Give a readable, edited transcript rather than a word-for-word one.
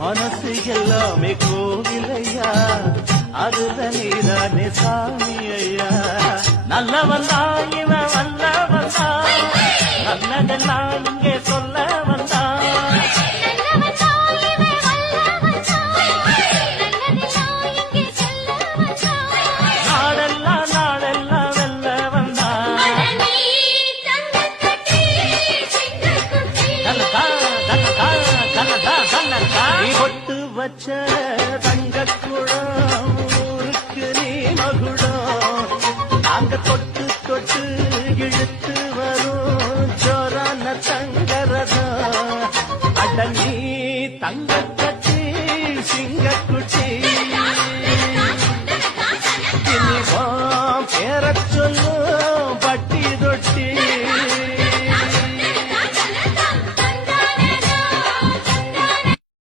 மனசு எல்லாமே கோவிலையா, அதுல நீதானே சாமி ஐயா. நல்லவன் தான் இவன் வல்லவன் தான், நல்லதெல்லாம் இங்கே சொல்ல வந்தான். நாடெல்லாம் நாடெல்லாம் வெல்ல வந்தான். பொட்டு வச்ச தங்கக்குடம் ஊருக்கு நீ மகுடம், நாங்க தொட்டு தொட்டு இழுத்து வரும் ஜோரான தங்கரதம். அட நீ தங்கக்கட்டி சிங்கக்குட்டி